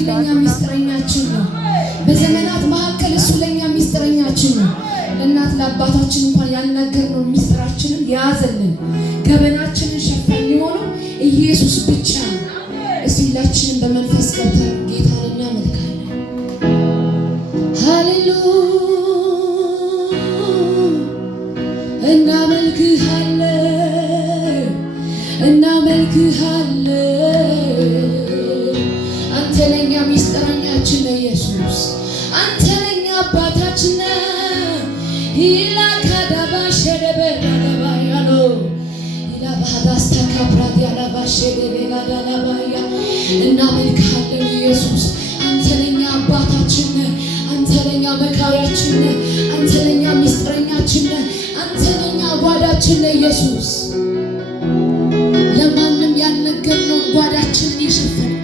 ለኛ ሚስጥረኛችን ነው። በዘመናት መካከል እሱ ለኛ ሚስጥረኛችን ነው። ለእናት ለአባታችን እንኳን ያልነገርነው ሚስጥራችንን የያዘልን ገበናችንን ሸፋኝ የሆነው ኢየሱስ ብቻ ነው። እስቲ ሁላችንም በመንፈስ ገብተን ጌታን እናመልካለን። ሃሌሉያ እናመልክሃለን፣ እናመልክሃለን። አንተ ለኛ ሚስጥረኛችን ነህ ኢየሱስ፣ አንተ ለኛ አባታችን ነህ። ኢላካዳባ ሸደበና ደባያሎ ኢላባዳስታ ካብራት ያላባሽ ደበጋዳላባያ እናመልክሃለን ኢየሱስ። አንተ ለኛ አባታችን ነህ፣ አንተ ለኛ መካሪያችን ነህ፣ አንተ ለኛ ሚስጥረኛችን ነህ፣ አንተ ለኛ ጓዳችን ነህ ኢየሱስ። ለማንም ያልነገርነውን ጓዳችንን የሸፈንክ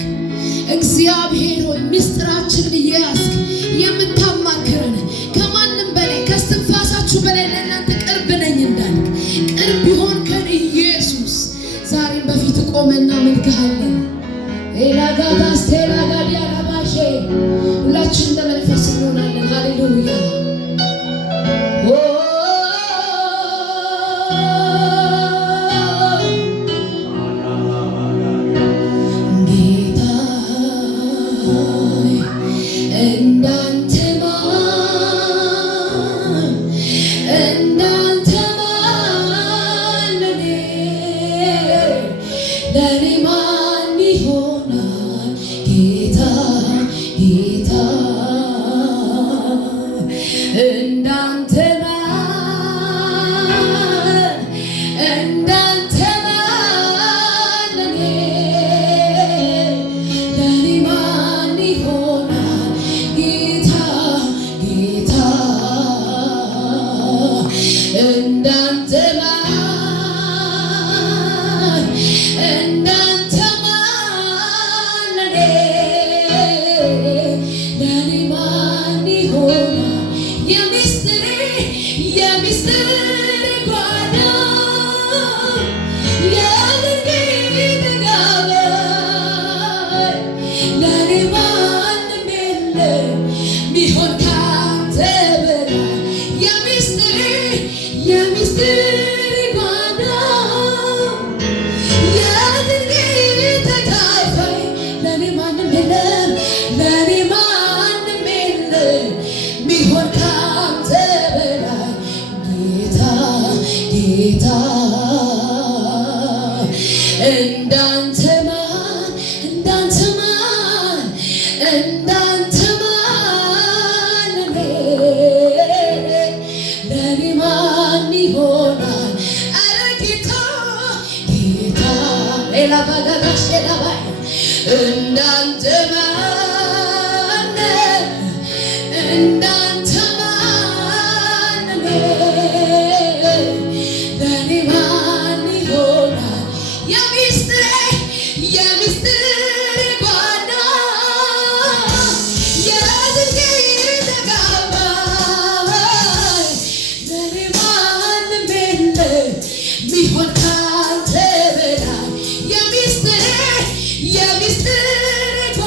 እግዚአብሔር ሆይ ሚስጥራችንን እየያዝክ የምታማክረን ከማንም በላይ ከስትንፋሳችሁ በላይ ለእናንተ ቅርብ ነኝ እንዳልክ ቅርብ ቢሆንከን ኢየሱስ ዛሬም በፊት ቆመን እናመልክሃለን። ኤላጋዳስቴላጋዲያ ላባሼ ሁላችን በመንፈስ እንሆናለን። ሃሌሉያ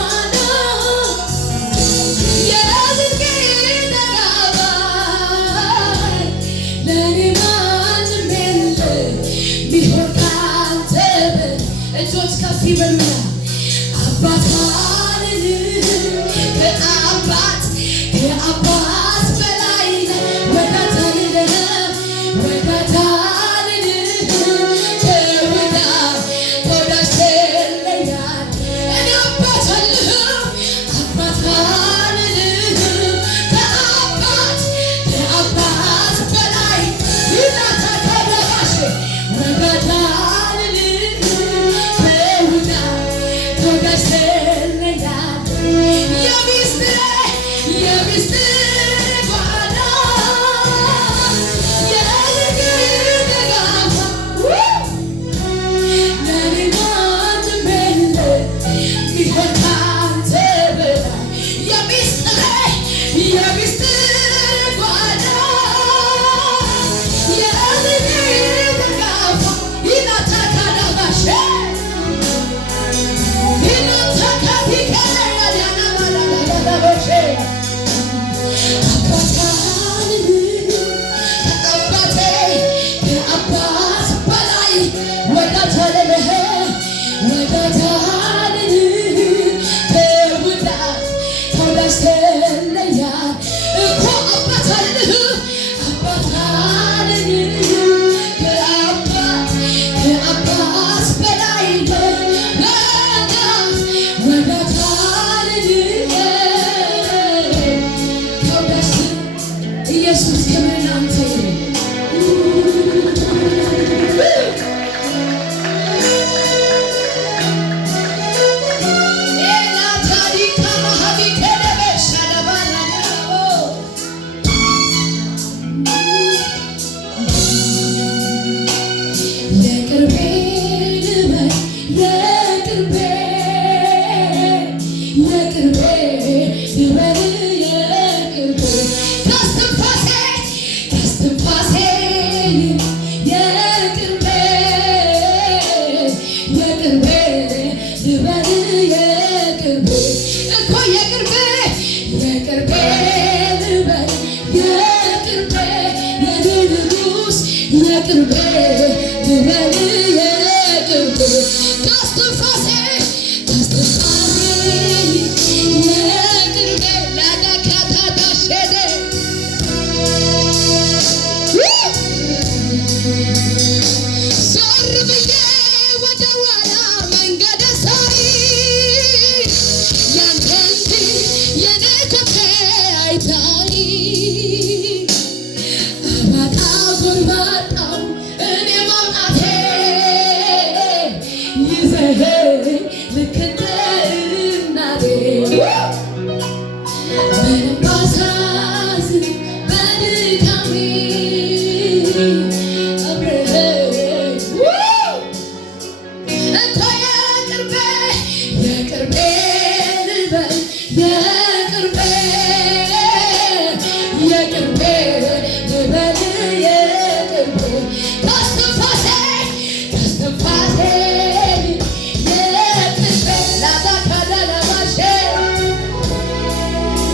You're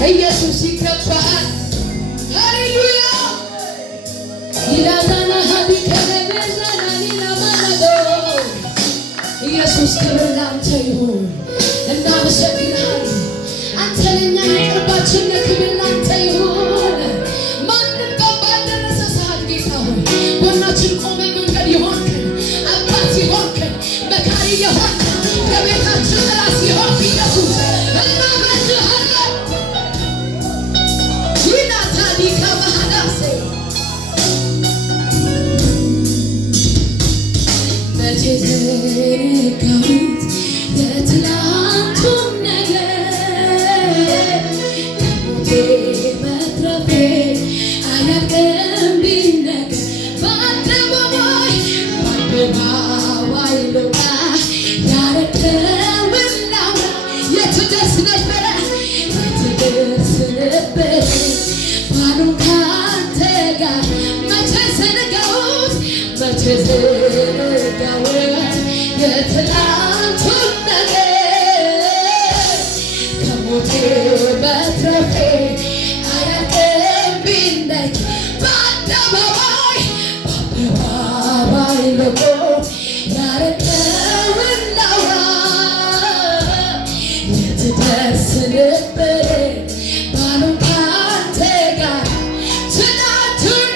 ኢየሱስ ይከብሃል። ሃሌሉያ ይላዛና ሀዲ ከለበዛናኒና ማለዶ ኢየሱስ ክብር ላንተ ይሁን። እናመሰግንሃለን። አንተ ለእኛ የቅርባችን ክብር ላንተ ይሁን። ማንም ጋር ባልደረሰ ሰዓት ጌታ ሆይ ጎናችን ቆመ መንገድ የሆንክን አባት የሆንክን መካሪ የሆንክን ከቤታችን ራስ የሆንክ ኢየሱስ እናመሰግንሃለን። መቼ ዘነጋሁት የትላንቱን ነገር ከሞቴ መትረፌ አያልቅም ቢነገር በአደባባይ ልውጣ ያረከውን ላውራ የት ደርስ ነበረ ባሉን ካንተ ጋር መቼ ዘነጋሁት የትላንቱን ነገር ከሞቴ መትረፌ አያልቅም ቢነገር በአደባባይ ልቆ ያረከውን ላውራ የት ደርስ ነበረ ባሉን ካንተ ጋር ትናንትን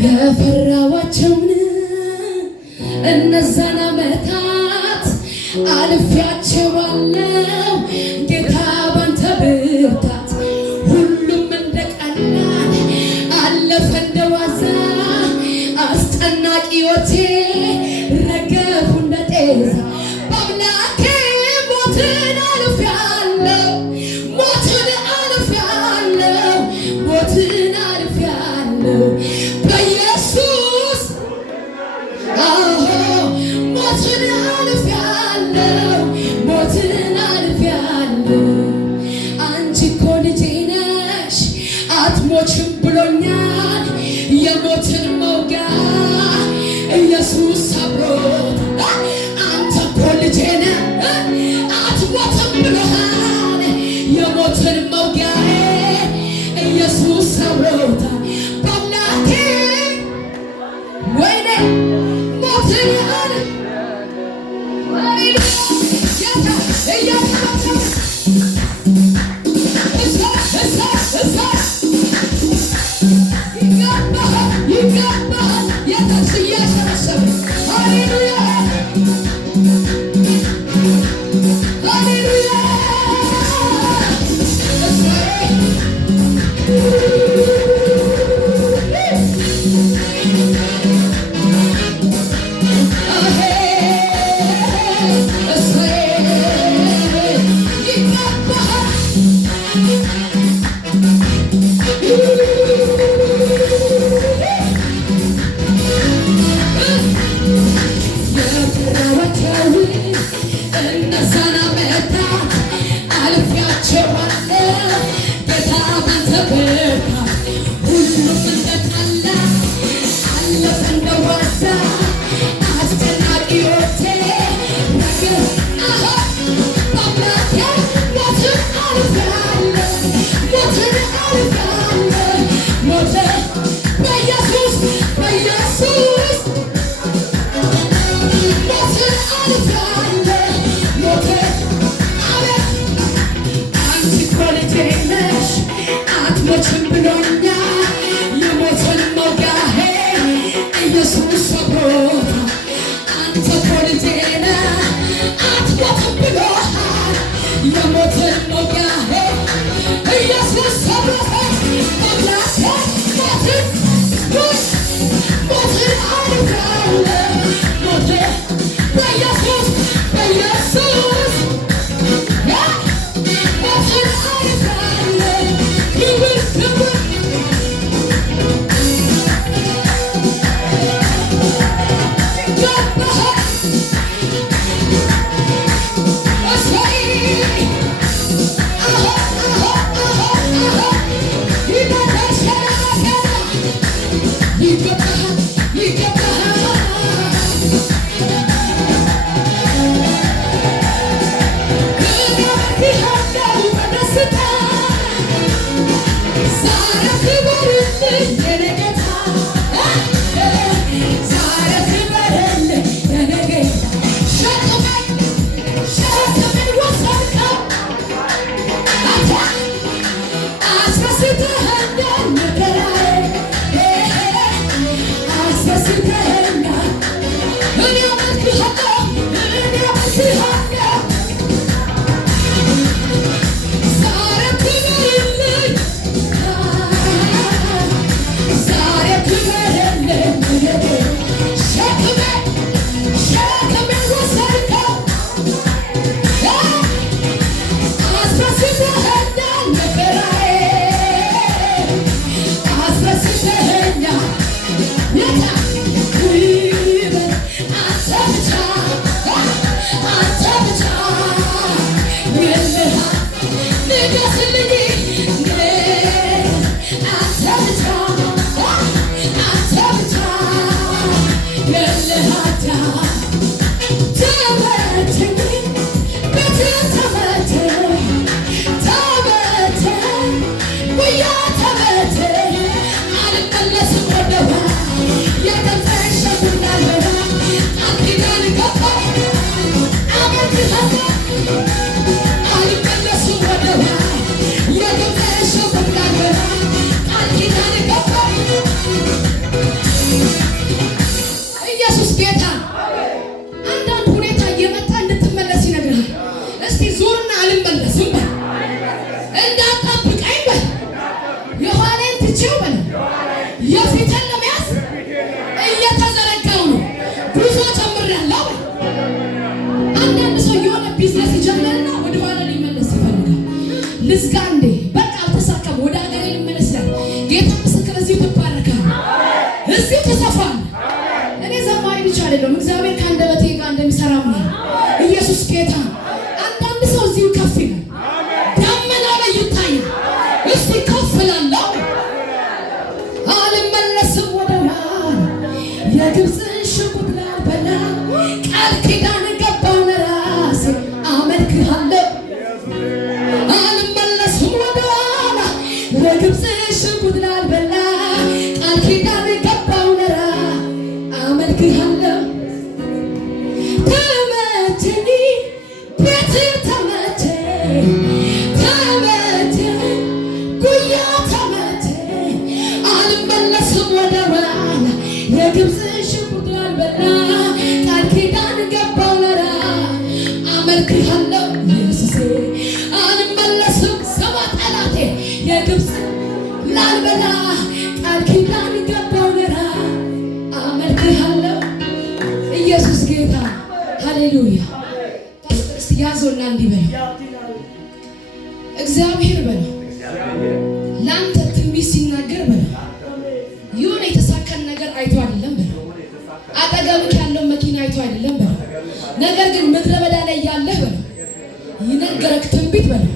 የፈራዋቸውን እነዛን ዓመታት አልፌያቸዋለሁ ጌታ ባንተ ብርታት ሁሉም እንደ ቀላል አለፈ እንደ ዋዛ አስጨናቂዎቼ ረገፉ እንደ ጤዛ በአምላኬ ሞትን አልፌያለሁ ሞትን አልፌያለሁ ሞትን አልፌያለሁ በኢየሱስ ሞትን አልፌያለሁ ሞትን አልፌያለሁ አንቺ እኮ ልጄ ነሽ አትሞችም ብሎኛል የሞትን መውጊያ ኢየሱስ ሰብሮት አንተ እኮ ልጄ ነህ አትሞትም ብሎሃል የሞትን መውጊያ ኢየሱስ ብሎኛል የሞትን መውጊያዬ ኢየሱስ ሰብሮታል። አንተ እኮ ልጄ ነህ አትሞትም ብሎሃል የሞትን መውጊያዬ ኢየሱስ ሰብሮታል። አምላኬ ሞትን አልፌአለሁ ሞትን በኢየሱስ በኢየሱስ ሞትን አልፌአለሁ ክብር ክብር ልዝጋ እንዴ በቃ አልተሳካም ወደ ሀገሬ ልመለስ ይላል ጌታ ምስክር እዚሁ ትባረካለህ እዚሁ ተሰፋል እኔ ዘማሪ ብቻ አይደለም እግዚአብሔር ከአንደበቴ ጋር እንደሚሰራ ነው ኢየሱስ ጌታ አንዳንድ ሰው እዚሁ ከፍ ይላል ደመና ላይ ይታያል እስቲ ከፍ እላለሁ አልመለስም ወደ ኋላ የግብፅን ሽጉጥ ላልበላ ቃል ኪዳን ገባው ለራሴ አመልክሃለሁ የግብፅ ሽጉጥ ላልበላ ቃል ኪዳን ገባው ለራሴ አመልክሃለሁ ተመቸኝ ቤት ተመቸኝ ተመቸኝ ጉያ ተመቸኝ አልመለስም ወደ ኋላ የግብፅ ሽጉጥ ላልበላ ቃል ኪዳን ገባው ለራሴ አመልክሃለሁ ኢየሱሴ አልመለስም ሰባ ጠላቴ የግብፅ ላልበላ ቃል ኪዳን ገባው ለራሴ አመልክሃለሁ ኢየሱስ ጌታ ሃሌሉያ። ፓስተር እስቲ ያዞና እንዲህ በለው እግዚአብሔር በለው ለአንተ ትንቢት ሲናገር በለው የሆነ የተሳካን ነገር አይቶ አይደለም በለው አጠገብህ ያለው መኪና አይቶ አይደለም በለው ነገር ግን ምድረ በዳ ላይ ያለህ በለው ይነገረክ ትንቢት በለው